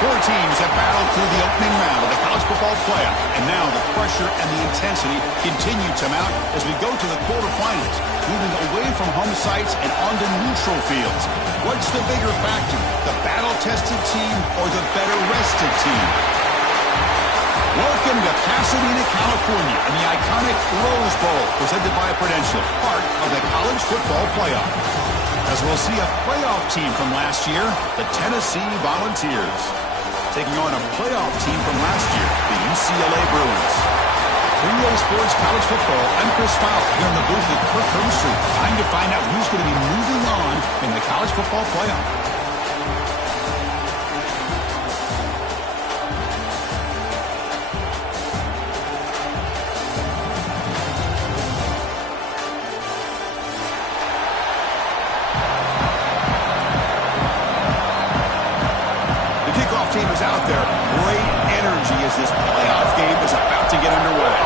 Four teams have battled through the opening round of the college football playoff, and now the pressure and the intensity continue to mount as we go to the quarterfinals, moving away from home sites and onto neutral fields. What's the bigger factor, the battle-tested team or the better-rested team? Welcome to Pasadena, California, and the iconic Rose Bowl, presented by Prudential, part of the college football playoff. As we'll see a playoff team from last year, the Tennessee Volunteers, taking on a playoff team from last year, the UCLA Bruins. For EA Sports College Football, I'm Chris Fowler here in the booth at Kirk Herbstreit. Time to find out who's going to be moving on in the college football playoff. Out there, great energy as this playoff game is about to get underway.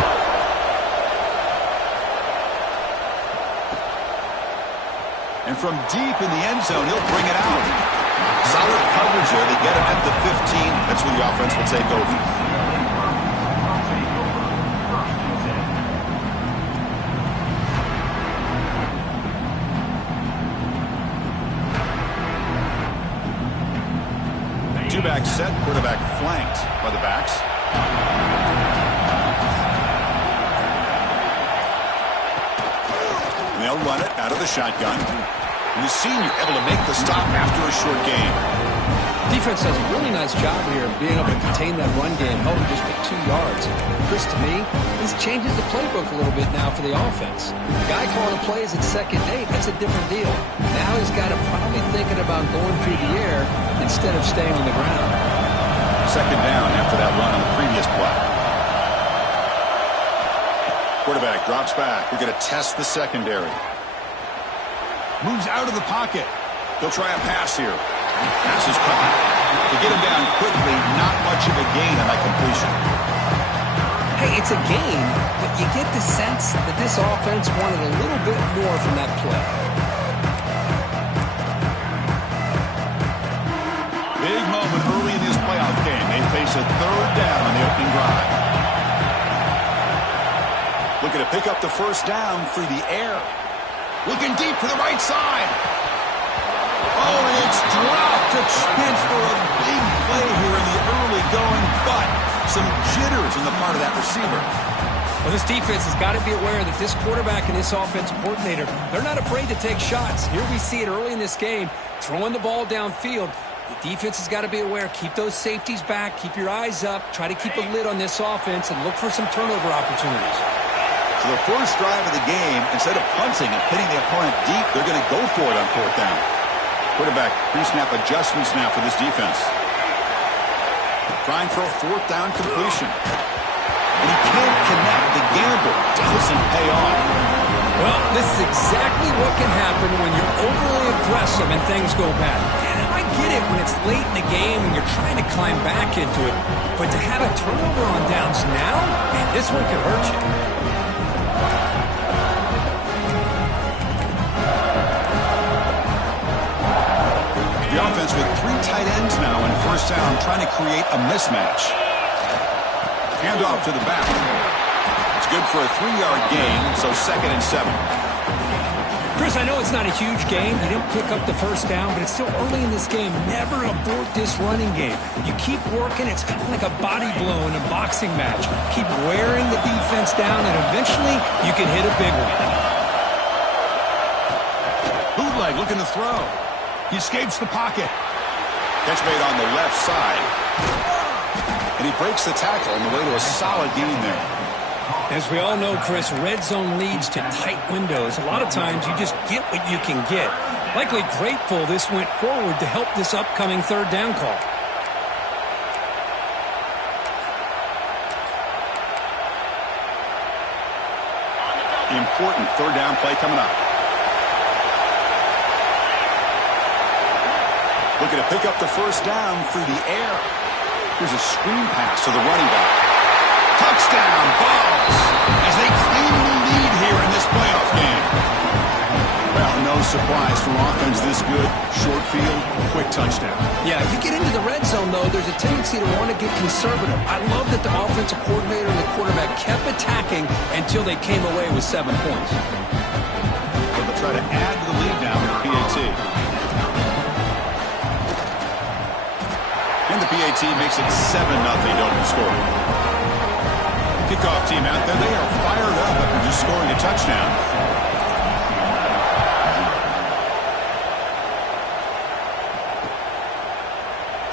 And from deep in the end zone, he'll bring it out. Solid coverage there. They get him at the 15. That's where the offense will take over. Two-back set, quarterback flanked by the backs. And they'll run it out of the shotgun. And the senior able to make the stop after a short game. Defense does a really nice job here of being able to contain that run game, held him just to 2 yards. Chris, to me, this changes the playbook a little bit now for the offense. The guy calling the plays at second and 8, that's a different deal. Now he's got to probably thinking about going through the air instead of staying on the ground. Second down after that run on the previous play. Quarterback drops back. We're going to test the secondary. Moves out of the pocket. They'll try a pass here. Pass is caught. To get him down quickly, not much of a gain on that completion. Hey, it's a gain, but you get the sense that this offense wanted a little bit more from that play. Big moment early in this playoff game. They face a third down on the opening drive. Looking to pick up the first down through the air. Looking deep to the right side. Oh, and it's dropped. A chance for a big play here in the early going, but some jitters on the part of that receiver. Well, this defense has got to be aware that this quarterback and this offensive coordinator, they're not afraid to take shots. Here we see it early in this game, throwing the ball downfield. The defense has got to be aware. Keep those safeties back. Keep your eyes up. Try to keep a lid on this offense and look for some turnover opportunities. So the first drive of the game, instead of punting and hitting the opponent deep, they're going to go for it on fourth down. Quarterback pre-snap adjustments now for this defense. Trying for a fourth down completion. And he can't connect. The gamble doesn't pay off. Well, this is exactly what can happen when you're overly aggressive and things go bad. And I get it when it's late in the game and you're trying to climb back into it. But to have a turnover on downs now, man, this one could hurt you. The offense with 3 tight ends now in first down, trying to create a mismatch. Handoff to the back. It's good for a 3-yard gain, so 2nd and 7. Chris, I know it's not a huge game. You didn't pick up the first down, but it's still early in this game. Never abort this running game. You keep working. It's kind of like a body blow in a boxing match. Keep wearing the defense down, and eventually you can hit a big one. Bootleg looking to throw. He escapes the pocket. Catch made on the left side. And he breaks the tackle on the way to a solid gain there. As we all know, Chris, red zone leads to tight windows. A lot of times you just get what you can get. Likely grateful this went forward to help this upcoming third down call. The important third down play coming up. Looking to pick up the first down through the air. Here's a screen pass to the running back. Touchdown, Vols, as they claim the lead here in this playoff game. Well, no surprise for offense this good. Short field, quick touchdown. Yeah, you get into the red zone, though, there's a tendency to want to get conservative. I love that the offensive coordinator and the quarterback kept attacking until they came away with 7 points. They'll try to add to the lead now in the PAT. And the PAT makes it 7-0 open score. Kickoff team out there. They are fired up after just scoring a touchdown.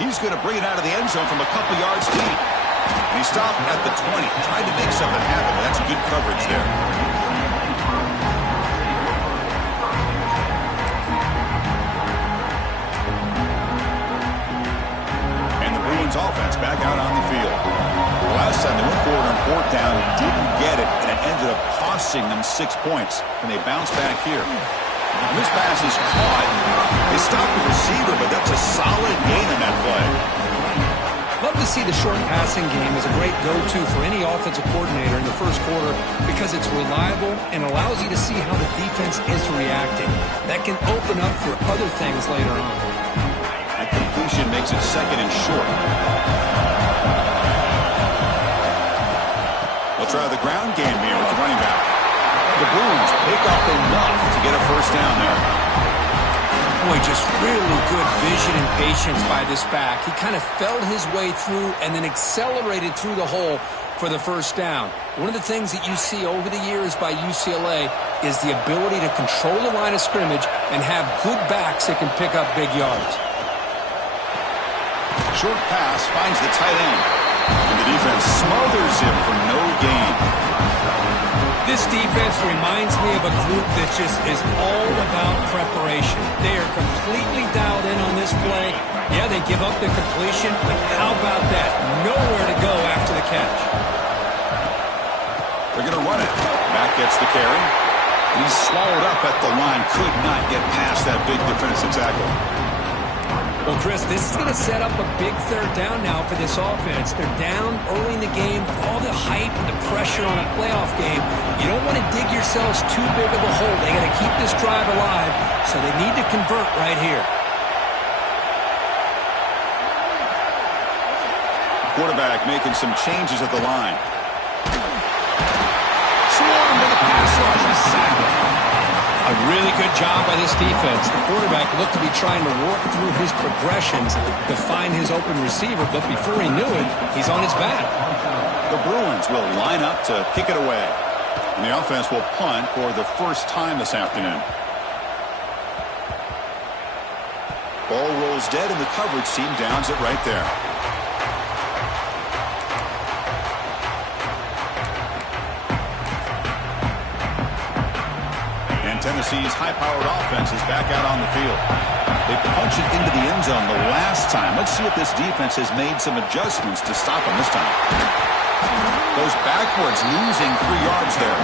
He's going to bring it out of the end zone from a couple yards deep. And he stopped at the 20. Tried to make something happen, but that's good coverage there. And the Bruins offense back out on the field. The last time they went forward on 4th down, didn't get it, and it ended up costing them 6 points. And they bounce back here. And this pass is caught. They stopped the receiver, but that's a solid gain in that play. Love to see the short passing game as a great go-to for any offensive coordinator in the first quarter because it's reliable and allows you to see how the defense is reacting. That can open up for other things later on. That completion makes it 2nd and short. They'll try the ground game here with the running back. The Bruins pick up enough to get a first down there. Boy, just really good vision and patience by this back. He kind of felt his way through and then accelerated through the hole for the first down. One of the things that you see over the years by UCLA is the ability to control the line of scrimmage and have good backs that can pick up big yards. Short pass finds the tight end. And the defense smothers him for no gain. This defense reminds me of a group that just is all about preparation. They are completely dialed in on this play. Yeah, they give up the completion, but how about that? Nowhere to go after the catch. They're going to run it. Back gets the carry. And he's swallowed up at the line. Could not get past that big defensive tackle. Well, Chris, this is going to set up a big 3rd down now for this offense. They're down early in the game. All the hype and the pressure on a playoff game. You don't want to dig yourselves too big of a hole. They got to keep this drive alive, so they need to convert right here. Quarterback making some changes at the line. Swarm with a pass rush. He's sacked. A really good job by this defense. The quarterback looked to be trying to work through his progressions to find his open receiver, but before he knew it, he's on his back. The Bruins will line up to kick it away. And the offense will punt for the first time this afternoon. Ball rolls dead, and the coverage team downs it right there. Tennessee's high-powered offense is back out on the field. They punch it into the end zone the last time. Let's see if this defense has made some adjustments to stop them this time. Goes backwards, losing 3 yards there.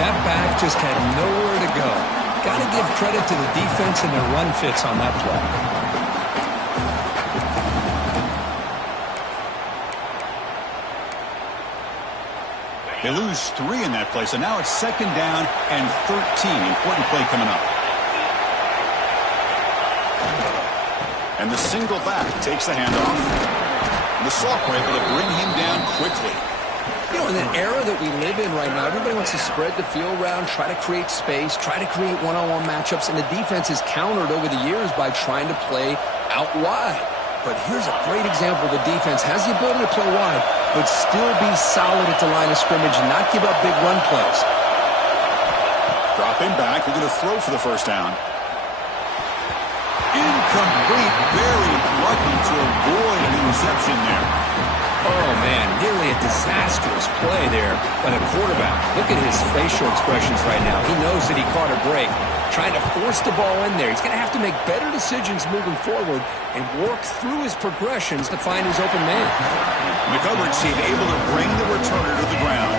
That back just had nowhere to go. Got to give credit to the defense and their run fits on that play. They lose 3 in that play, so now it's 2nd down and 13. Important play coming up. And the single back takes the handoff. And the Sophomore able to bring him down quickly. You know, in the era that we live in right now, everybody wants to spread the field around, try to create space, try to create one-on-one matchups, and the defense is countered over the years by trying to play out wide. But here's a great example. The defense has the ability to play wide, but still be solid at the line of scrimmage and not give up big run plays. Dropping back, we're going to throw for the first down. Incomplete, very lucky to avoid an interception there. Oh, man, nearly a disastrous play there by the quarterback. Look at his facial expressions right now. He knows that he caught a break, trying to force the ball in there. He's going to have to make better decisions moving forward and work through his progressions to find his open man. The coverage team able to bring the returner to the ground.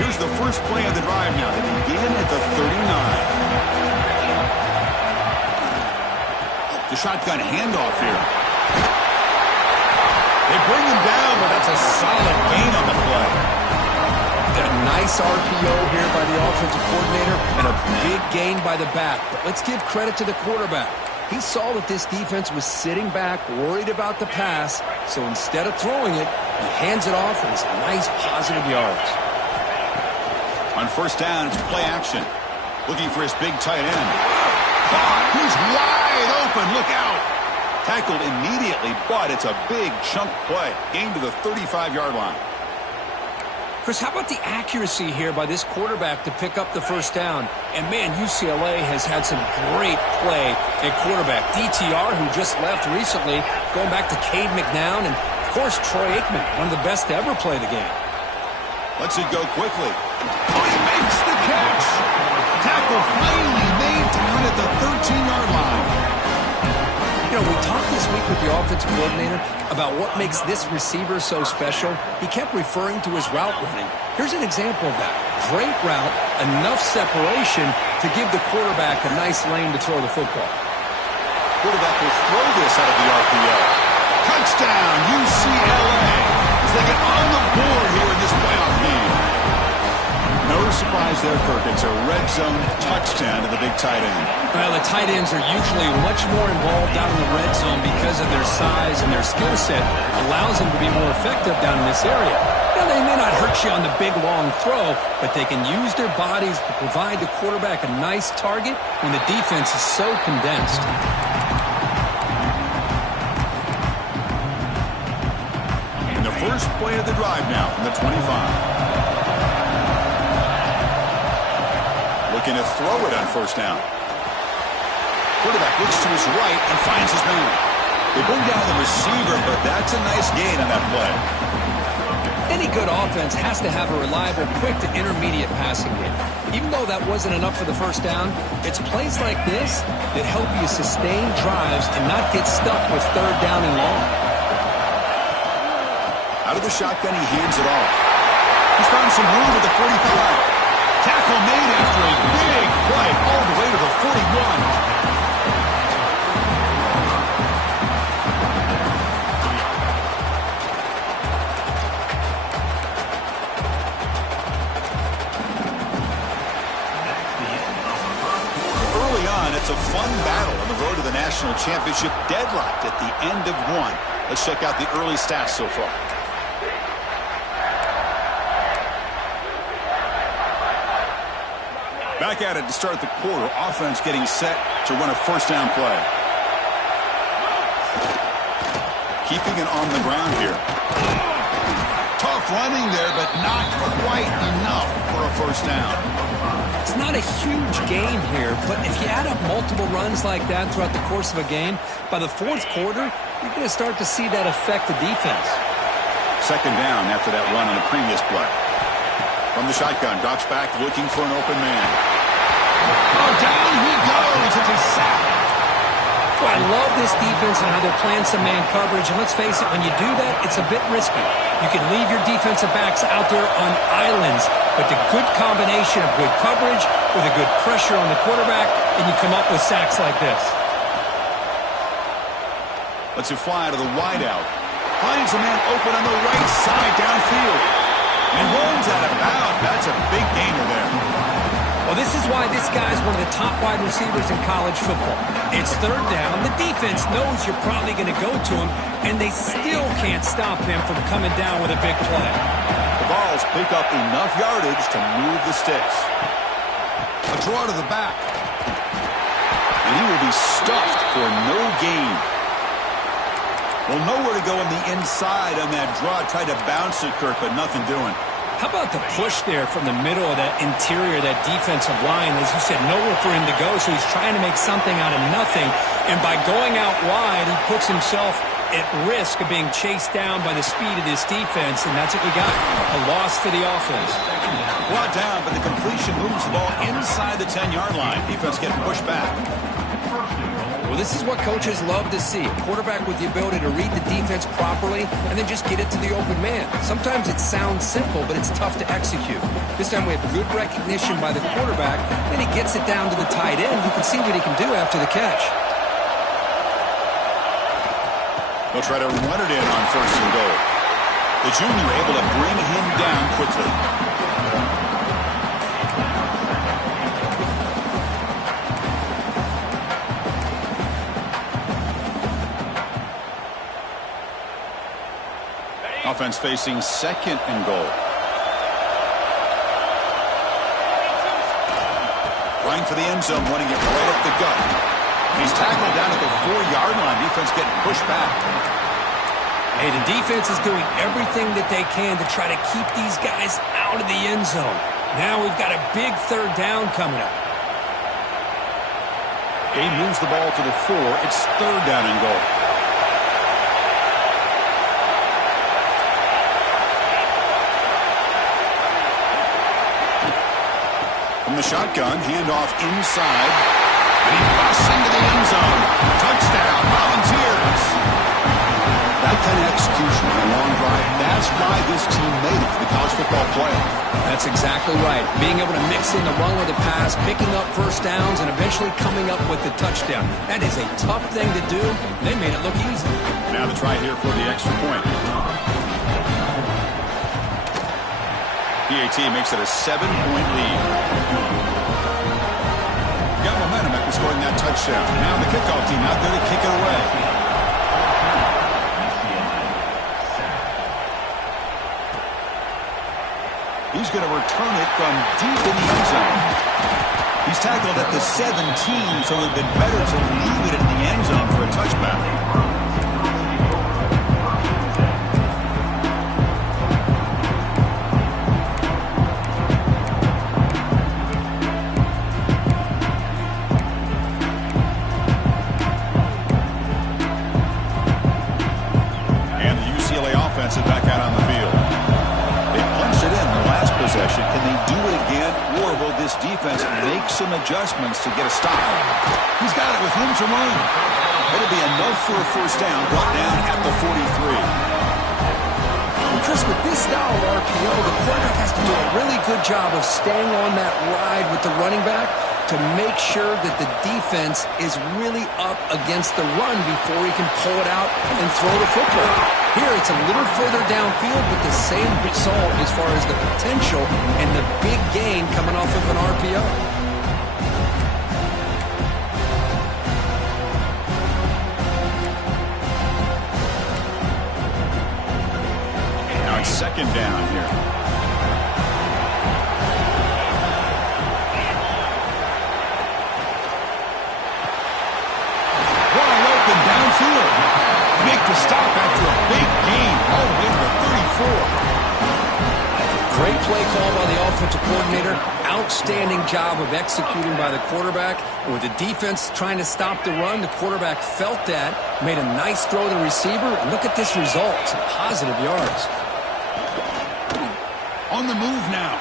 Here's the first play of the drive now. They begin at the 39. The shotgun handoff here. They bring him down, but that's a solid gain on the play. A nice RPO here by the offensive coordinator and a big gain by the back. But let's give credit to the quarterback. He saw that this defense was sitting back, worried about the pass, so instead of throwing it, he hands it off and it's nice positive yards. On first down, it's play action. Looking for his big tight end. Caught! He's wide open! Look out! Tackled immediately, but it's a big chunk play. Gain to the 35-yard line. Chris, how about the accuracy here by this quarterback to pick up the first down? And, man, UCLA has had some great play at quarterback. DTR, who just left recently, going back to Cade McNown, and, of course, Troy Aikman, one of the best to ever play the game. Lets it go quickly. Oh, he makes the catch! Tackle finally made down at the 13-yard line. You know, we talked this week with the offensive coordinator about what makes this receiver so special. He kept referring to his route running. Here's an example of that. Great route, enough separation to give the quarterback a nice lane to throw the football. Quarterback will throw this out of the RPO. Touchdown, UCLA, as they get on the board here in this playoff game. No surprise there, Kirk. It's a red zone touchdown to the big tight end. Well, the tight ends are usually much more involved down in the red zone because of their size and their skill set allows them to be more effective down in this area. Now, they may not hurt you on the big, long throw, but they can use their bodies to provide the quarterback a nice target when the defense is so condensed. And the first play of the drive now from the 25. Looking to throw it on first down. Quarterback looks to his right and finds his man. They bring down the receiver, but that's a nice gain on that play. Any good offense has to have a reliable, quick to intermediate passing game. Even though that wasn't enough for the first down, it's plays like this that help you sustain drives and not get stuck with third down and long. Out of the shotgun, he hands it off. He's found some room at the 45. Tackle made after a big play all the way to the 41. Early on, it's a fun battle on the road to the national championship, deadlocked at the end of one. Let's check out the early stats so far. Back at it to start the quarter. Offense getting set to run a first down play. Keeping it on the ground here. Tough running there, but not quite enough for a first down. It's not a huge gain here, but if you add up multiple runs like that throughout the course of a game, by the fourth quarter, you're going to start to see that affect the defense. Second down after that run on the previous play. From the shotgun, drops back looking for an open man. Oh, down he goes. It's a sack. Well, I love this defense and how they're playing some man coverage. And let's face it, when you do that, it's a bit risky. You can leave your defensive backs out there on islands, but the good combination of good coverage with a good pressure on the quarterback, and you come up with sacks like this. Lets it fly to the wideout. Finds a man open on the right side downfield. And runs out of bounds. That's a big gainer there. Well, this is why this guy's one of the top wide receivers in college football. It's third down. The defense knows you're probably going to go to him, and they still can't stop him from coming down with a big play. The Vols pick up enough yardage to move the sticks. A draw to the back. And he will be stuffed for no gain. Well, nowhere to go on the inside on that draw. Tried to bounce it, Kirk, but nothing doing. How about the push there from the middle of that interior, that defensive line? As you said, nowhere for him to go, so he's trying to make something out of nothing. And by going out wide, he puts himself at risk of being chased down by the speed of this defense, and that's what we got, a loss for the offense. Brought down, but the completion moves the ball inside the 10-yard line. Defense getting pushed back. Well, this is what coaches love to see. A quarterback with the ability to read the defense properly and then just get it to the open man. Sometimes it sounds simple, but it's tough to execute. This time we have good recognition by the quarterback. Then he gets it down to the tight end. You can see what he can do after the catch. They'll try to run it in on 1st and goal. The junior able to bring him down quickly. Offense facing 2nd and goal. Running for the end zone, wanting it right up the gut. He's tackled down at the 4-yard line. Defense getting pushed back. Hey, the defense is doing everything that they can to try to keep these guys out of the end zone. Now we've got a big 3rd down coming up. He moves the ball to the 4. It's 3rd down and goal. From the shotgun, handoff inside. And he busts into the end zone. Touchdown, Volunteers. That kind of execution on a long drive, that's why this team made it to the college football playoff. That's exactly right. Being able to mix in the run with the pass, picking up 1st downs, and eventually coming up with the touchdown. That is a tough thing to do. They made it look easy. Now the try here for the extra point. PAT makes it a 7-point lead. Got momentum after scoring that touchdown. Now the kickoff team out there to kick it away. He's going to return it from deep in the end zone. He's tackled at the 17, so it would have been better to leave it in the end zone for a touchback. Back out on the field. They punched it in the last possession. Can they do it again, or will this defense make some adjustments to get a stop? He's got it with room to run. It'll be enough for a 1st down, brought down at the 43. Chris, with this style of RPO, the quarterback has to do a really good job of staying on that ride with the running back to make sure that the defense is really up against the run before he can pull it out and throw the football. Here, it's a little further downfield, but the same result as far as the potential and the big gain coming off of an RPO. Now it's 2nd down here. Wide open downfield. Make the stop after a big gain all the way to the 34. Great play call by the offensive coordinator. Outstanding job of executing by the quarterback. And with the defense trying to stop the run, the quarterback felt that, made a nice throw to the receiver. And look at this result. Some positive yards. On the move now.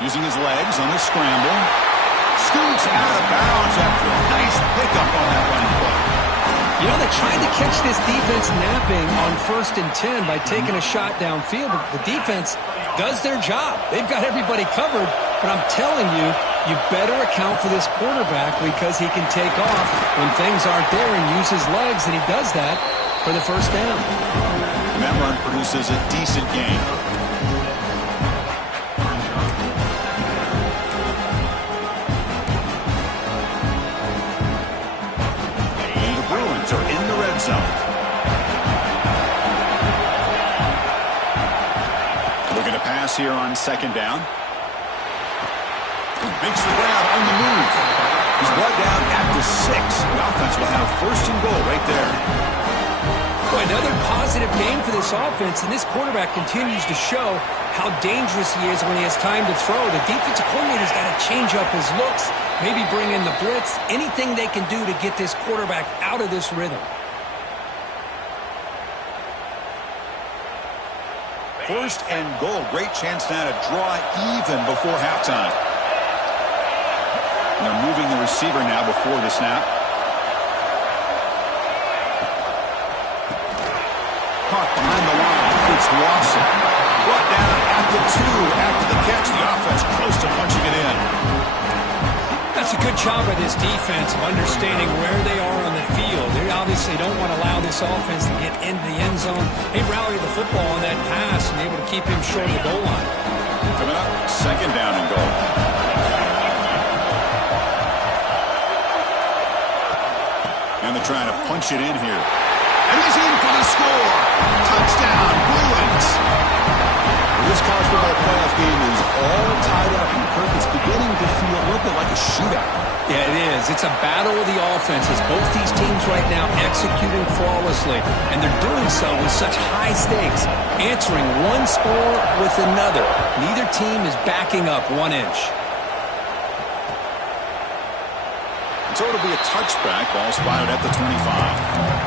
Using his legs on the scramble. Scoots out of bounds after a nice pickup on that run play. You know, they tried to catch this defense napping on 1st and 10 by taking a shot downfield, but the defense does their job. They've got everybody covered, but I'm telling you, you better account for this quarterback because he can take off when things aren't there and use his legs, and he does that for the 1st down. And that run produces a decent gain. Are in the red zone. Looking to pass here on 2nd down. Makes the grab on the move. He's brought down at the 6. The offense will have 1st and goal right there. Boy, another positive game for this offense, and this quarterback continues to show how dangerous he is when he has time to throw. The defensive coordinator's got to change up his looks, maybe bring in the blitz, anything they can do to get this quarterback out of this rhythm. 1st and goal. Great chance now to draw even before halftime. And they're moving the receiver now before the snap. Caught behind the line. It's Lawson. Brought down at the 2 after the catch. The offense close to punching it in. That's a good job by this defense of understanding where they are on the field. They're obviously don't want to allow this offense to get into the end zone. They rallied the football on that pass and able to keep him short of the goal line. Coming up, second down and goal. And they're trying to punch it in here. And he's in for the score. Touchdown, Bruins. This college football playoff game is all tied up. And Kirk, it's beginning to feel a little bit like a shootout. Yeah, it is. It's a battle of the offenses. Both these teams right now executing flawlessly, and they're doing so with such high stakes, answering one score with another. Neither team is backing up 1 inch. So it'll be a touchback. Ball spotted at the 25.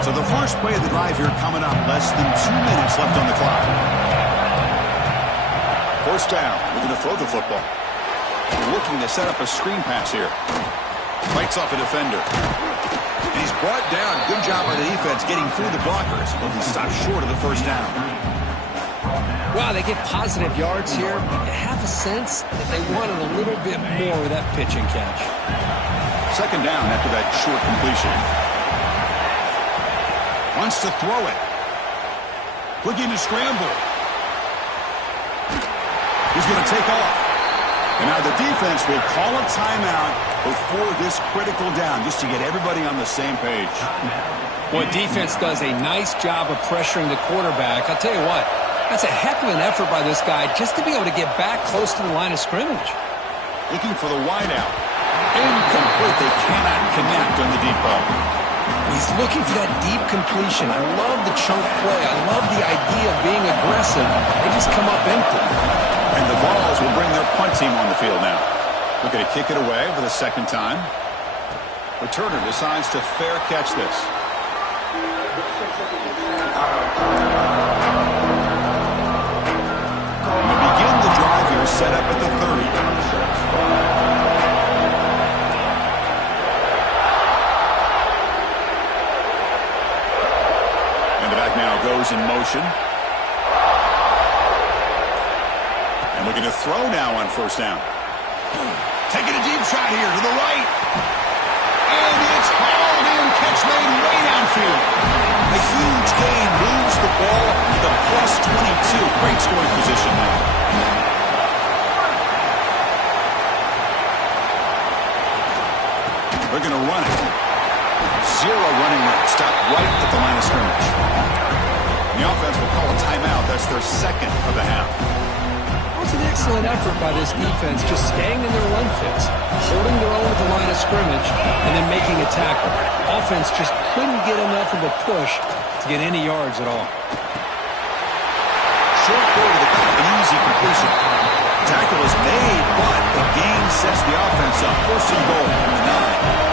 So the first play of the drive here coming up. Less than 2 minutes left on the clock. First down. We're going to throw the football. We're looking to set up a screen pass here. Fights off a defender. And he's brought down. Good job by the defense getting through the blockers. But he stopped short of the first down. Wow, they get positive yards here. You have a sense that they wanted a little bit more with that pitch and catch. Second down after that short completion. Wants to throw it. Looking to scramble. He's going to take off. And now the defense will call a timeout before this critical down, just to get everybody on the same page. Well, defense does a nice job of pressuring the quarterback. I'll tell you what, that's a heck of an effort by this guy just to be able to get back close to the line of scrimmage. Looking for the wideout. Incomplete. They cannot connect on the deep ball. He's looking for that deep completion. I love the chunk play. I love the idea of being aggressive. They just come up empty. And the Vols will bring their punt team on the field now. Looking to kick it away for the second time. Returner decides to fair catch this. We begin the drive here, set up at the 30. Now goes in motion. And looking to throw now on first down. Taking a deep shot here to the right. And it's hauled in. Catch made way downfield. A huge gain moves the ball to the plus 22. Great scoring position now. They're going to run it. Zero running room. Stop right at the line of scrimmage. The offense will call a timeout. That's their second of the half. That was an excellent effort by this defense, just staying in their run fits, holding their own at the line of scrimmage, and then making a tackle. Offense just couldn't get enough of a push to get any yards at all. Short throw to the back, an easy completion. Tackle is made, but the gain sets the offense up. First and goal from the 9.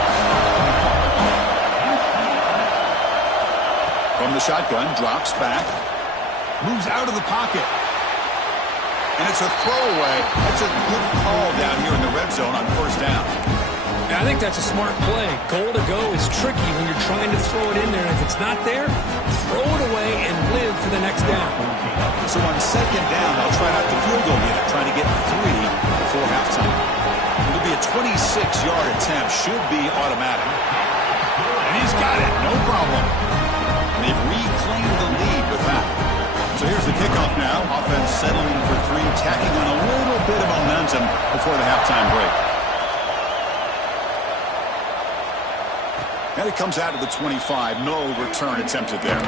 From the shotgun, drops back, moves out of the pocket. And it's a throwaway. That's a good call down here in the red zone on first down. Yeah, I think that's a smart play. Goal to go is tricky when you're trying to throw it in there. And if it's not there, throw it away and live for the next down. So on second down, they'll try out the field goal unit, trying to get 3 before halftime. It'll be a 26-yard attempt. Should be automatic. And he's got it. No problem. They've reclaimed the lead with that. So here's the kickoff now. Offense settling for 3, tacking on a little bit of momentum before the halftime break. And it comes out of the 25. No return attempted there.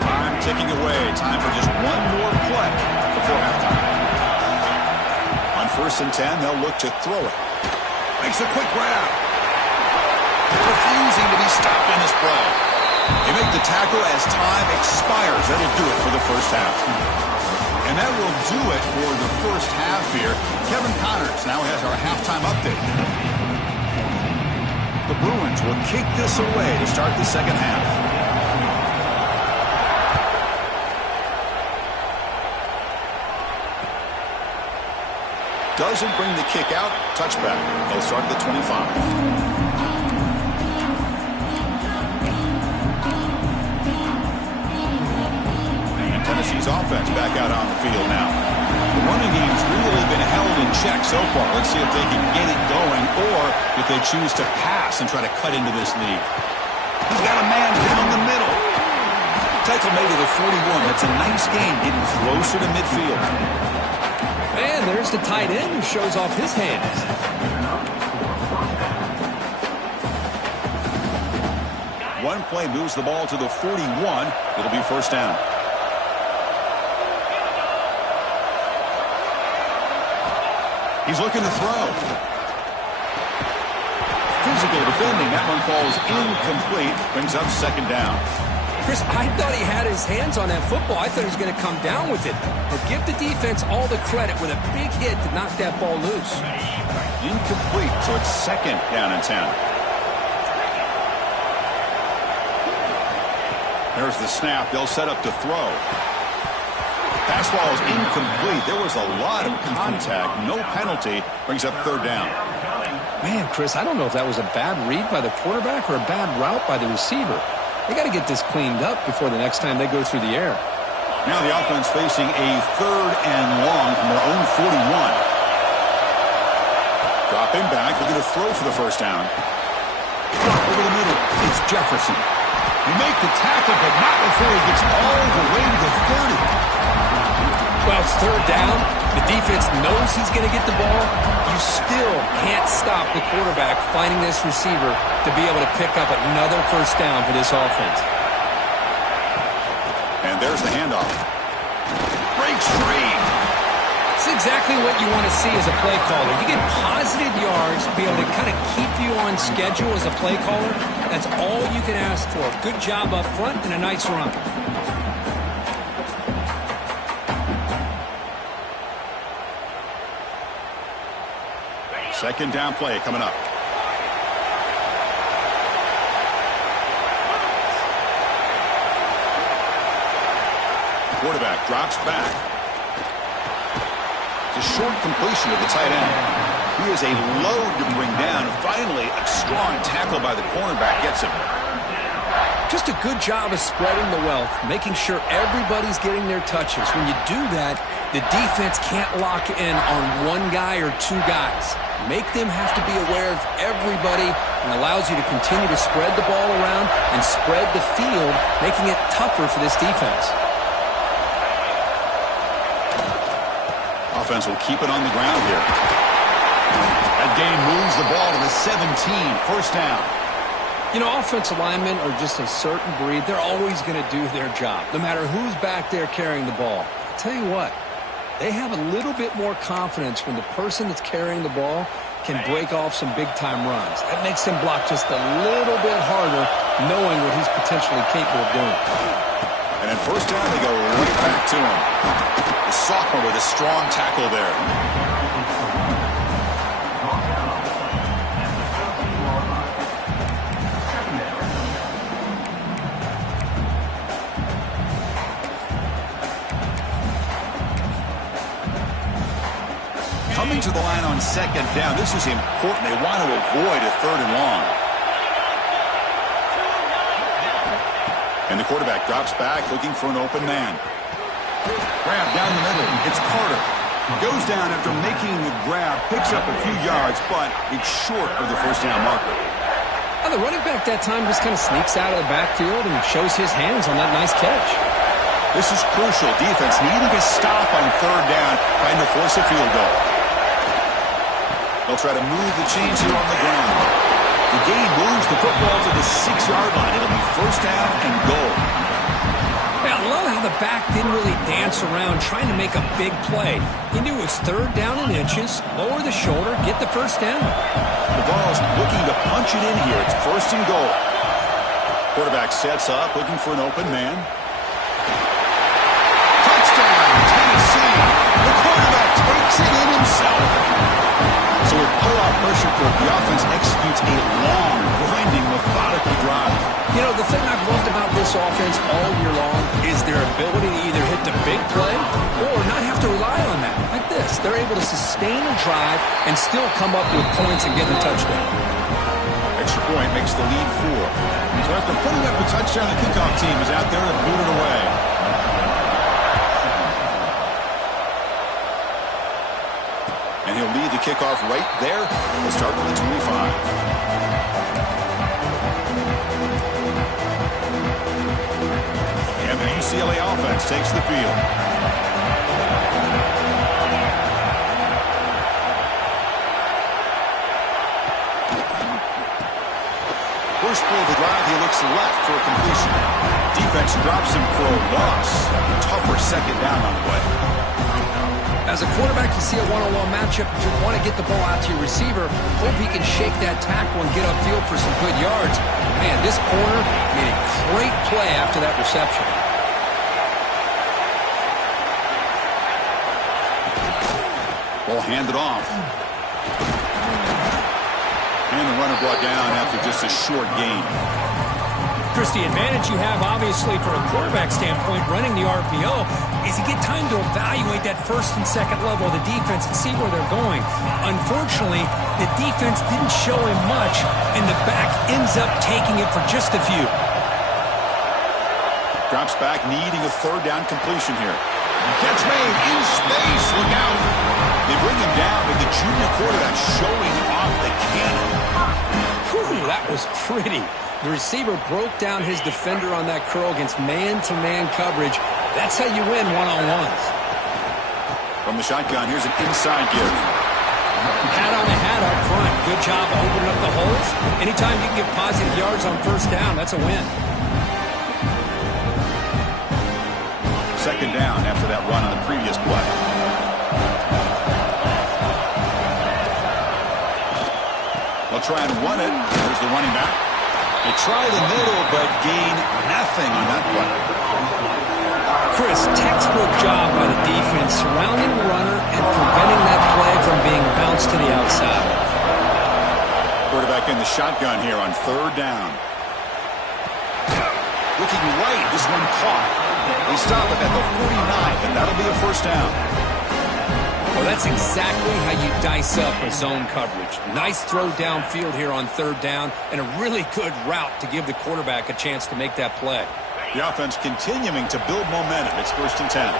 Time ticking away. Time for just one more play before halftime. On first and 10, they'll look to throw it. Makes a quick grab. Refusing to be stopped in this play. They make the tackle as time expires. That'll do it for the first half. And that will do it for the first half here. Kevin Connors now has our halftime update. The Bruins will kick this away to start the second half. Doesn't bring the kick out. Touchback. They'll start at the 25. Tennessee's offense back out on the field now. The running game's really been held in check so far. Let's see if they can get it going or if they choose to pass and try to cut into this lead. He's got a man down the middle. Tackle made to the 41. That's a nice gain, getting closer to midfield. And there's the tight end who shows off his hands. One play moves the ball to the 41. It'll be first down. He's looking to throw. Physical defending. That one falls incomplete. Brings up second down. Chris, I thought he had his hands on that football. I thought he was going to come down with it. But give the defense all the credit with a big hit to knock that ball loose. Incomplete, so it's second down and 10. There's the snap. They'll set up to throw. Pass ball is incomplete. There was a lot of contact. No penalty. Brings up third down. Man, Chris, I don't know if that was a bad read by the quarterback or a bad route by the receiver. They got to get this cleaned up before the next time they go through the air. Now the offense facing a third and long from their own 41. Dropping back. Looking to throw for the first down. Over the middle. It's Jefferson. He make the tackle, but not before he gets all the way to the 30. Well, it's third down. The defense knows he's going to get the ball. You still can't stop the quarterback finding this receiver to be able to pick up another first down for this offense. And there's the handoff. Breaks free. It's exactly what you want to see as a play caller. You get positive yards, be able to kind of keep you on schedule as a play caller. That's all you can ask for. Good job up front and a nice run. Second down play coming up. Quarterback drops back. It's a short completion to the tight end. He is a load to bring down. Finally, a strong tackle by the cornerback gets him. Just a good job of spreading the wealth, making sure everybody's getting their touches. When you do that, the defense can't lock in on one guy or two guys. Make them have to be aware of everybody and allows you to continue to spread the ball around and spread the field, making it tougher for this defense. Offense will keep it on the ground here. That gain moves the ball to the 17. First down. You know, offensive linemen are just a certain breed. They're always going to do their job, no matter who's back there carrying the ball. I'll tell you what, they have a little bit more confidence when the person that's carrying the ball can break off some big-time runs. That makes them block just a little bit harder, knowing what he's potentially capable of doing. And in first down, they go right back to him. The sophomore with a strong tackle there. Coming to the line on second down. This is important. They want to avoid a third and long. And the quarterback drops back, looking for an open man. Grab down the middle. It's Carter. Goes down after making the grab, picks up a few yards, but it's short of the first down marker. Now the running back that time just kind of sneaks out of the backfield and shows his hands on that nice catch. This is crucial. Defense needing a stop on third down, trying to force a field goal. They'll try to move the chains here on the ground. The gain moves the football to the 6-yard line. It'll be first down and goal. Yeah, I love how the back didn't really dance around trying to make a big play. He knew it was third down in inches, lower the shoulder, get the first down. The ball's looking to punch it in here. It's first and goal. Quarterback sets up, looking for an open man. Touchdown, Tennessee. The quarterback takes it in himself. So with pull-out pressure for the offense executes a long, grinding, methodical drive. You know, the thing I've loved about this offense all year long is their ability to either hit the big play or not have to rely on that. Like this. They're able to sustain a drive and still come up with points and get the touchdown. Extra point makes the lead 4. So after putting up a touchdown, the kickoff team is out there to boot it away. And he'll lead the kickoff right there. We'll start with the 25. And the UCLA offense takes the field. First play of the drive, he looks left for a completion. Defense drops him for a loss. Tougher second down on the way. As a quarterback, you see a one-on-one matchup. If you want to get the ball out to your receiver, hope he can shake that tackle and get upfield for some good yards. Man, this corner made a great play after that reception. Ball handed off. And the runner brought down after just a short gain. Chris, the advantage you have, obviously, from a quarterback standpoint, running the RPO, is you get time to evaluate that first and second level of the defense and see where they're going. Unfortunately, the defense didn't show him much, and the back ends up taking it for just a few. Drops back, needing a third down completion here. Catch made in space. Look out. They bring him down with the junior quarterback showing off the cannon. Whew, that was pretty. The receiver broke down his defender on that curl against man-to-man coverage. That's how you win one-on-ones. From the shotgun, here's an inside give. Hat on a hat up front. Good job opening up the holes. Anytime you can get positive yards on first down, that's a win. Second down after that run on the previous play. They'll try and run it. There's the running back. They try the middle, but gain nothing on that play. Chris, textbook job by the defense surrounding the runner and preventing that play from being bounced to the outside. Quarterback in the shotgun here on third down. Looking right, this one caught. They stop it at the 49, and that'll be a first down. Well, that's exactly how you dice up a zone coverage. Nice throw downfield here on third down, and a really good route to give the quarterback a chance to make that play. The offense continuing to build momentum. It's first and 10.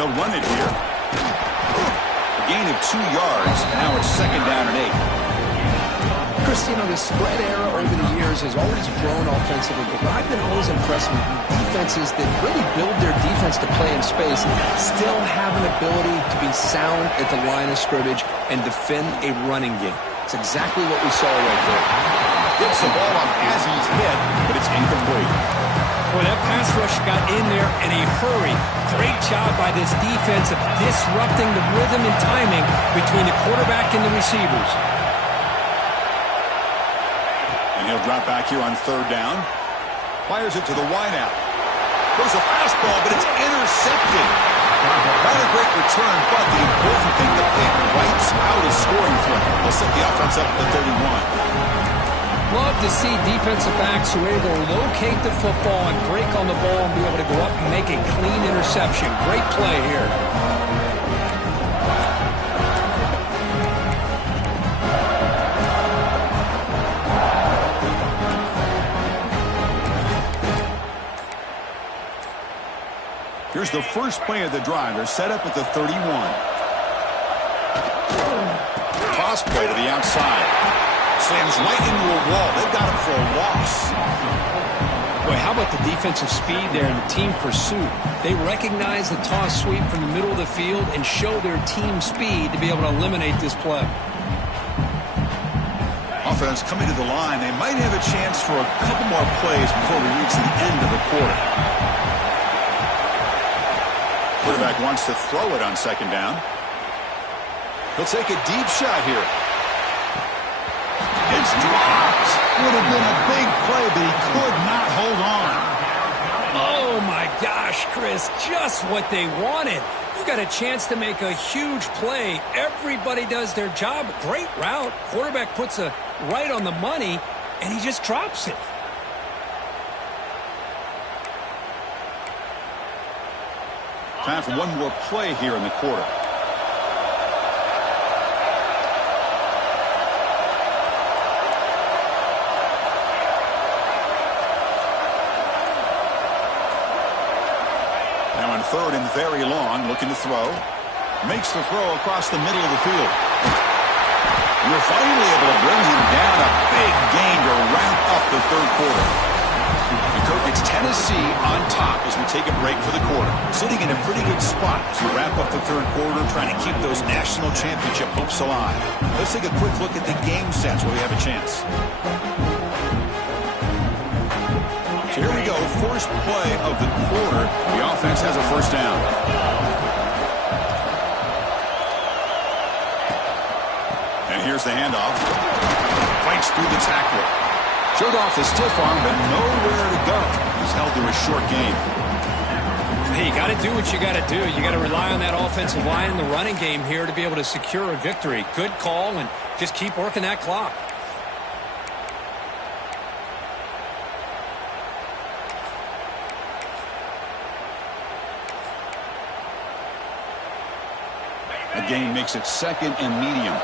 They'll run it here. A gain of 2 yards. Now it's second down and 8. Chris, you know, the spread era over the years has always grown offensively, but what I've been always impressed with defenses that really build their defense to play in space still have an ability to be sound at the line of scrimmage and defend a running game. It's exactly what we saw right there. Gets the ball off as he's hit, but it's incomplete. Boy, that pass rush got in there in a hurry. Great job by this defense of disrupting the rhythm and timing between the quarterback and the receivers. And he'll drop back here on third down. Fires it to the wideout. There's a fastball, but it's intercepted. Not a great return, but the important thing, the pick wipes out a scoring threat. They'll set the offense up at the 31. Love to see defensive backs who are able to locate the football and break on the ball and be able to go up and make a clean interception. Great play here. Here's the first play of the drive. They're set up at the 31. Toss play to the outside. Slams right into a wall. They've got him for a loss. Boy, how about the defensive speed there and the team pursuit? They recognize the toss sweep from the middle of the field and show their team speed to be able to eliminate this play. Offense coming to the line. They might have a chance for a couple more plays before we reach the end of the quarter. Quarterback wants to throw it on second down. He'll take a deep shot here. It's dropped. Would have been a big play, but he could not hold on. Oh, my gosh, Chris, just what they wanted. You got a chance to make a huge play. Everybody does their job. Great route. Quarterback puts it right on the money, and he just drops it. Time for one more play here in the quarter. Now on third and very long, looking to throw. Makes the throw across the middle of the field. We're finally able to bring him down. A big gain to wrap up the third quarter. And Kirk, it's Tennessee on top as we take a break for the quarter. Sitting in a pretty good spot as we wrap up the third quarter, trying to keep those national championship hopes alive. Let's take a quick look at the game sets where we have a chance. So here we go, first play of the quarter. The offense has a first down. And here's the handoff. Fights through the tackler. Showed off the stiff arm, but nowhere to go. He's held to a short game. Hey, you got to do what you got to do. You got to rely on that offensive line in the running game here to be able to secure a victory. Good call, and just keep working that clock. The gain makes it second and medium.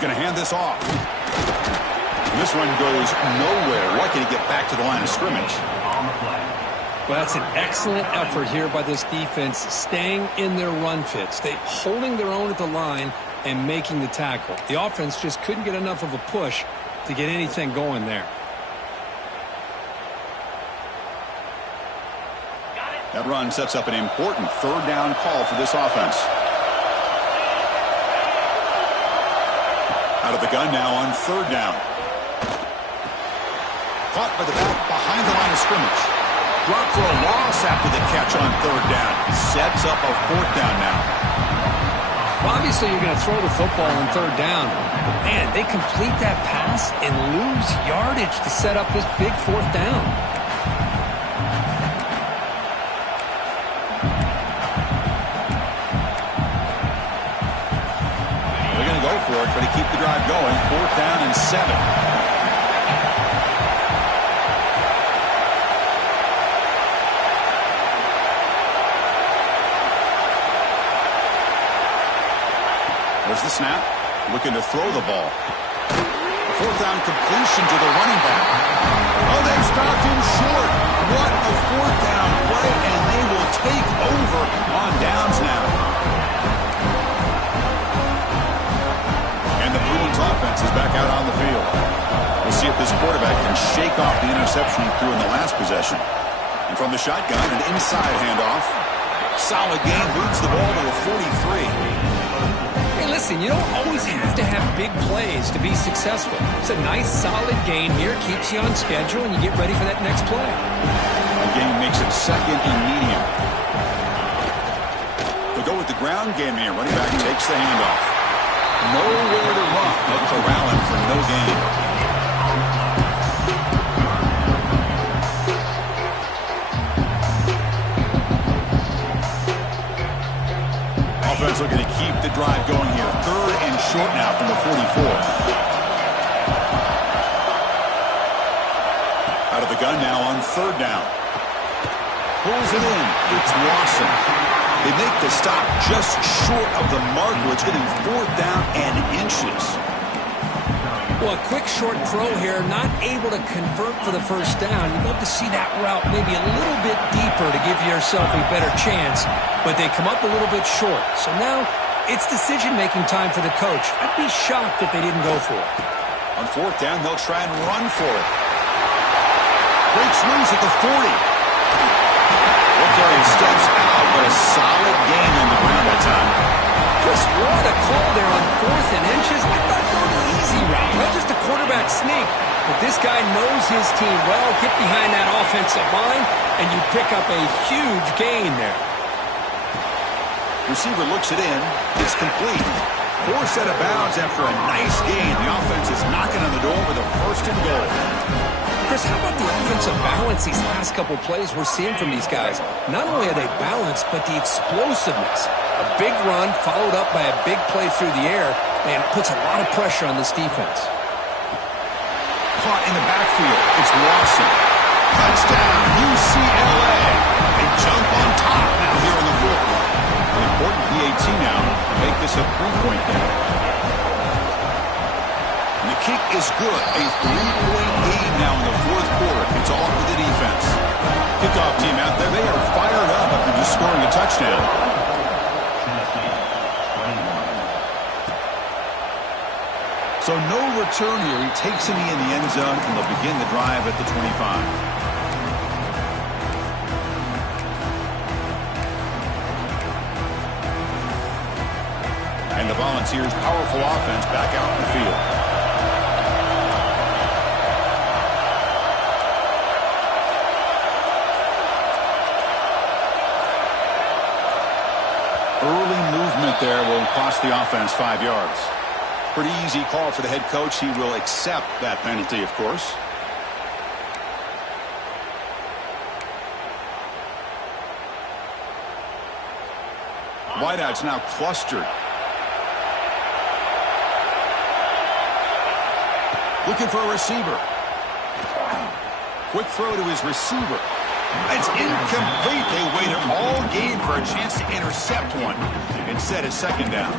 Going to hand this off. And this one goes nowhere. Lucky to get back to the line of scrimmage. Well, that's an excellent effort here by this defense, staying in their run fit, holding their own at the line and making the tackle. The offense just couldn't get enough of a push to get anything going there. That run sets up an important third down call for this offense. Out of the gun now on third down. Caught by the back behind the line of scrimmage. Dropped for a loss after the catch on third down. Sets up a fourth down now. Well, obviously you're going to throw the football on third down. But man, they complete that pass and lose yardage to set up this big fourth down. Try to keep the drive going. Fourth down and 7. There's the snap. Looking to throw the ball. A fourth down completion to the running back. Oh, they've stopped him short. What a fourth down play, and they will take over on downs now. Offense is back out on the field. We'll see if this quarterback can shake off the interception he threw in the last possession. And from the shotgun, an inside handoff. Solid gain, moves the ball to a 43. Hey, listen, you don't always have to have big plays to be successful. It's a nice, solid gain here, keeps you on schedule, and you get ready for that next play. The gain makes it second and medium. They'll go with the ground game here. Running back takes the handoff. Nowhere to run. They'll corral him for no gain. Offense looking to keep the drive going here. Third and short now from the 44. Out of the gun now on third down. Pulls it in. It's Lawson. They make the stop just short of the mark, where it's getting fourth down and inches. Well, a quick short throw here, not able to convert for the first down. You'd love to see that route maybe a little bit deeper to give yourself a better chance, but they come up a little bit short. So now it's decision-making time for the coach. I'd be shocked if they didn't go for it. On fourth down, they'll try and run for it. Breaks loose at the 40. Carry steps out, but a solid gain on the ground that time. Just what a call there on fourth and inches. I thought that was an easy route. Not just a quarterback sneak, but this guy knows his team well. Get behind that offensive line, and you pick up a huge gain there. Receiver looks it in. It's complete. Forced out of bounds after a nice gain. The offense is knocking on the door with a first and goal. Chris, how about the offensive balance these last couple plays we're seeing from these guys? Not only are they balanced, but the explosiveness. A big run followed up by a big play through the air, and it puts a lot of pressure on this defense. caught in the backfield. It's Lawson. Touchdown, UCLA. They jump on top now here in the fourth. An important PAT now to make this a 3-point game. And the kick is good. A 3-point lead now in the fourth quarter. It's all for the defense. Kickoff team out there. They are fired up after just scoring a touchdown. So no return here. He takes a knee in the end zone, and they'll begin the drive at the 25. And the Volunteers' powerful offense back out in the field. Early movement there will cost the offense 5 yards. Pretty easy call for the head coach. He will accept that penalty, of course. Wideout's now clustered. Looking for a receiver. Quick throw to his receiver. It's incomplete. They waited all game for a chance to intercept one. Instead, it's second down.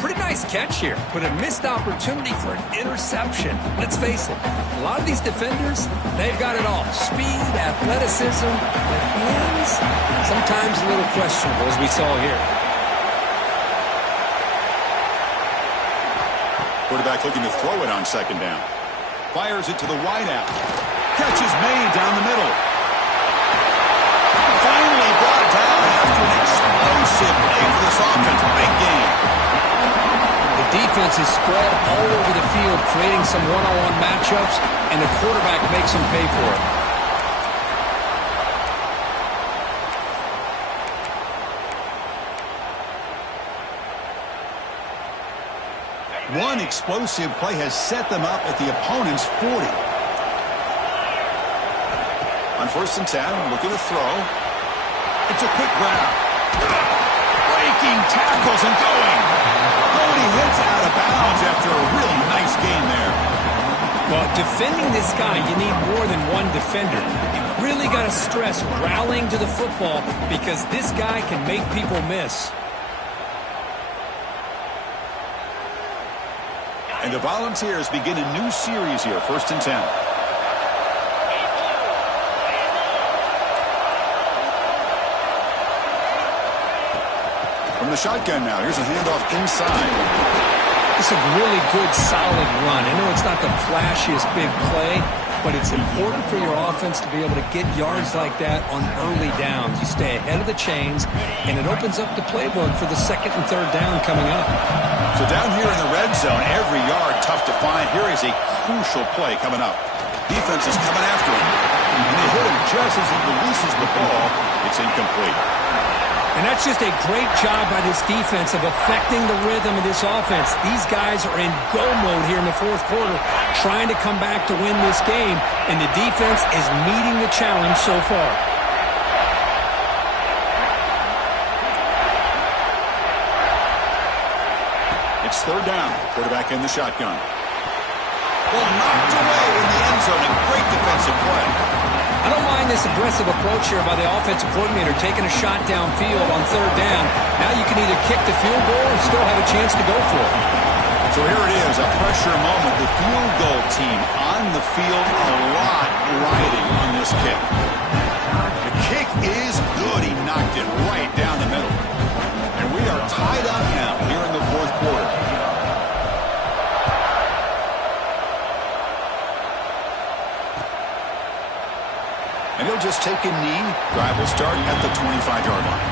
Pretty nice catch here, but a missed opportunity for an interception. Let's face it, a lot of these defenders, they've got it all. Speed, athleticism, but hands, sometimes a little questionable, as we saw here. Quarterback looking to throw it on second down. Fires it to the wideout. Catch is made down the middle. Finally brought down after an explosive play for this offense. Big game. The defense is spread all over the field, creating some one-on-one matchups, and the quarterback makes them pay for it. One explosive play has set them up at the opponent's 40. On 1st and 10, looking to throw. It's a quick grab. Breaking tackles and going. Cody hits out of bounds after a really nice game there. Well, defending this guy, you need more than one defender. You really got to stress rallying to the football because this guy can make people miss. And the Volunteers begin a new series here, 1st and 10. From the shotgun now, here's a handoff inside. It's a really good, solid run. I know it's not the flashiest big play, but it's important for your offense to be able to get yards like that on early downs. You stay ahead of the chains, and it opens up the playbook for the 2nd and 3rd down coming up. So down here in the red zone, every yard tough to find. Here is a crucial play coming up. Defense is coming after him. And they hit him just as he releases the ball. It's incomplete. And that's just a great job by this defense of affecting the rhythm of this offense. These guys are in go mode here in the 4th quarter, trying to come back to win this game, and the defense is meeting the challenge so far. It's 3rd down. Quarterback in the shotgun. Well, knocked away in the end zone. A great defensive play. I don't mind this aggressive approach here by the offensive coordinator, taking a shot downfield on 3rd down. Now you can either kick the field goal or still have a chance to go for it. So here it is, a pressure moment. The field goal team on the field, a lot riding on this kick. The kick is good. He knocked it right down the middle. And we are tied up now here in the 4th quarter. And he'll just take a knee. Drive will start at the 25-yard line.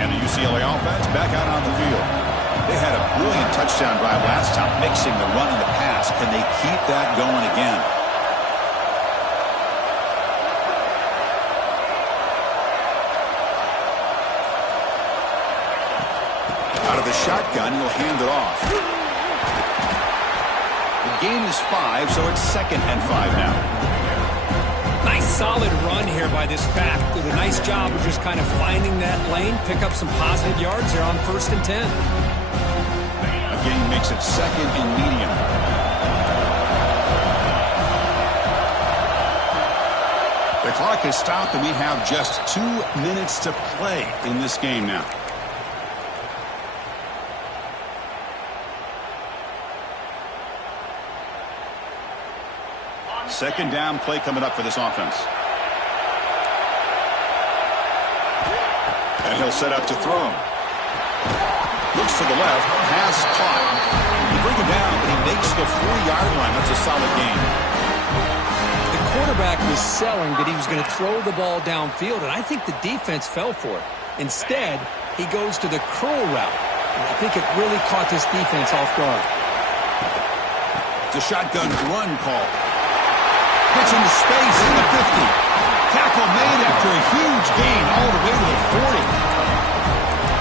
And the UCLA offense back out on the field. They had a brilliant touchdown drive last time, mixing the run and the pass. Can they keep that going again? Out of the shotgun, he'll hand it off. The gain is 5, so it's 2nd and 5 now. Nice solid run here by this back. Did a nice job of just kind of finding that lane, pick up some positive yards there on 1st and 10. Again, makes it 2nd and medium. The clock is stopped and we have just 2 minutes to play in this game now. Second down play coming up for this offense. And he'll set up to throw. Looks to the left. Pass caught. You bring him down, but he makes the 4-yard line. That's a solid gain. The quarterback was selling that he was going to throw the ball downfield, and I think the defense fell for it. Instead, he goes to the curl route. And I think it really caught this defense off guard. It's a shotgun run call. Gets into space in the 50. Tackle made after a huge gain all the way to the 40.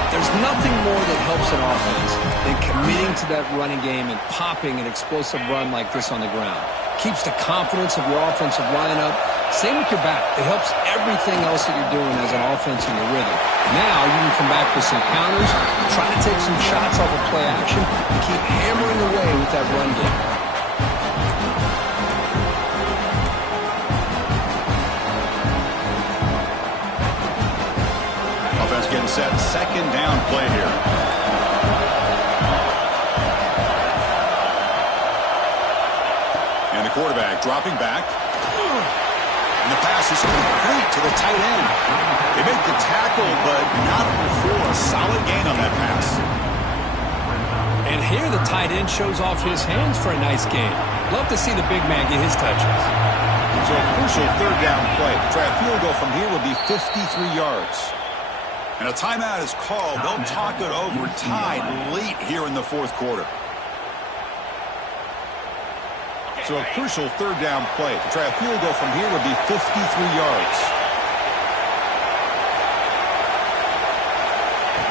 There's nothing more that helps an offense than committing to that running game and popping an explosive run like this on the ground. Keeps the confidence of your offensive lineup. Same with your back. It helps everything else that you're doing as an offense in your rhythm. Now you can come back with some counters, try to take some shots off of play action, and keep hammering away with that run game. Getting set, second down play here. And the quarterback dropping back. And the pass is complete to the tight end. They make the tackle, but not before a solid gain on that pass. And here the tight end shows off his hands for a nice gain. Love to see the big man get his touches. So a crucial third down play. Try a field goal from here will be 53 yards. And a timeout is called. They'll talk it over, tied late here in the 4th quarter. So a crucial third down play. To try a field goal from here would be 53 yards.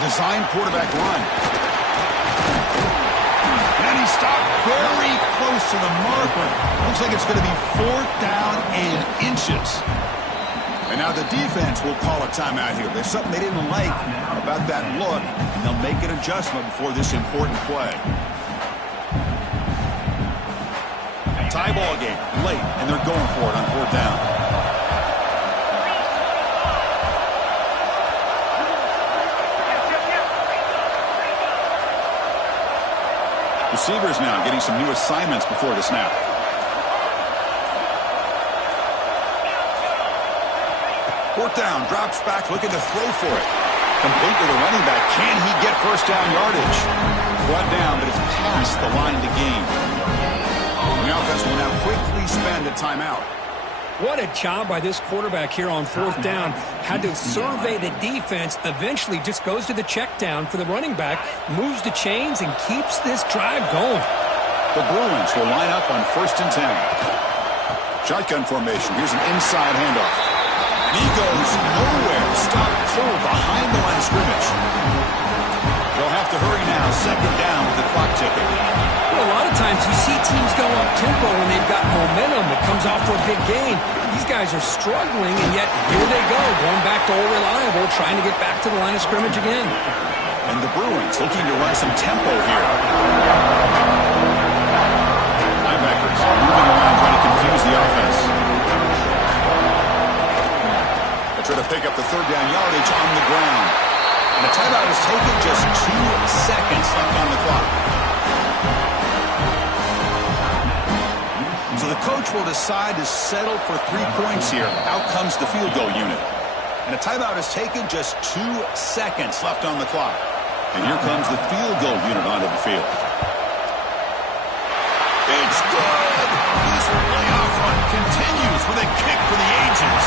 Design quarterback run. And he stopped very close to the marker. Looks like it's going to be 4th down and inches. And now the defense will call a timeout here. There's something they didn't like about that look, and they'll make an adjustment before this important play. Tie ball game, late, and they're going for it on 4th down. Receivers now getting some new assignments before the snap. Fourth down, drops back, looking to throw for it. Complete to the running back. Can he get first down yardage? Brought down, but it's past the line to gain. The offense will now quickly spend a timeout. What a job by this quarterback here on 4th down. Had to survey the defense, eventually just goes to the check down for the running back, moves the chains, and keeps this drive going. The Bruins will line up on 1st and 10. Shotgun formation. Here's an inside handoff. And he goes nowhere. Stop cold behind the line of scrimmage. They'll have to hurry now. 2nd down with the clock ticking. Well, a lot of times you see teams go up-tempo when they've got momentum that comes off for a big gain. These guys are struggling, and yet here they go, going back to old reliable, trying to get back to the line of scrimmage again. And the Bruins looking to run some tempo here. Linebackers moving around, trying to confuse the offense. Try to pick up the 3rd down yardage on the ground. And the timeout is taken, just 2 seconds left on the clock. So the coach will decide to settle for 3 points here. Out comes the field goal unit. And a timeout is taken, just 2 seconds left on the clock. And here comes the field goal unit onto the field. It's good! This playoff run continues with a kick for the ages.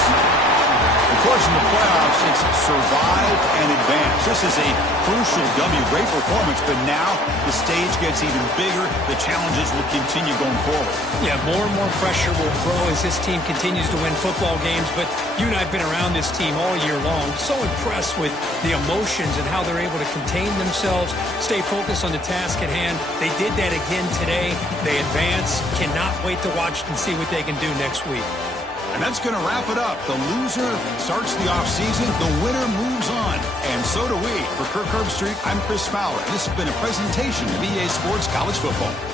Of course, in the playoffs, it's survive and advance. This is a crucial W. Great performance, but now the stage gets even bigger. The challenges will continue going forward. Yeah, more and more pressure will grow as this team continues to win football games, but you and I have been around this team all year long. So impressed with the emotions and how they're able to contain themselves, stay focused on the task at hand. They did that again today. They advance. Cannot wait to watch and see what they can do next week. And that's going to wrap it up. The loser starts the offseason. The winner moves on. And so do we. For Kirk Herbstreit, I'm Chris Fowler. And this has been a presentation of EA Sports College Football.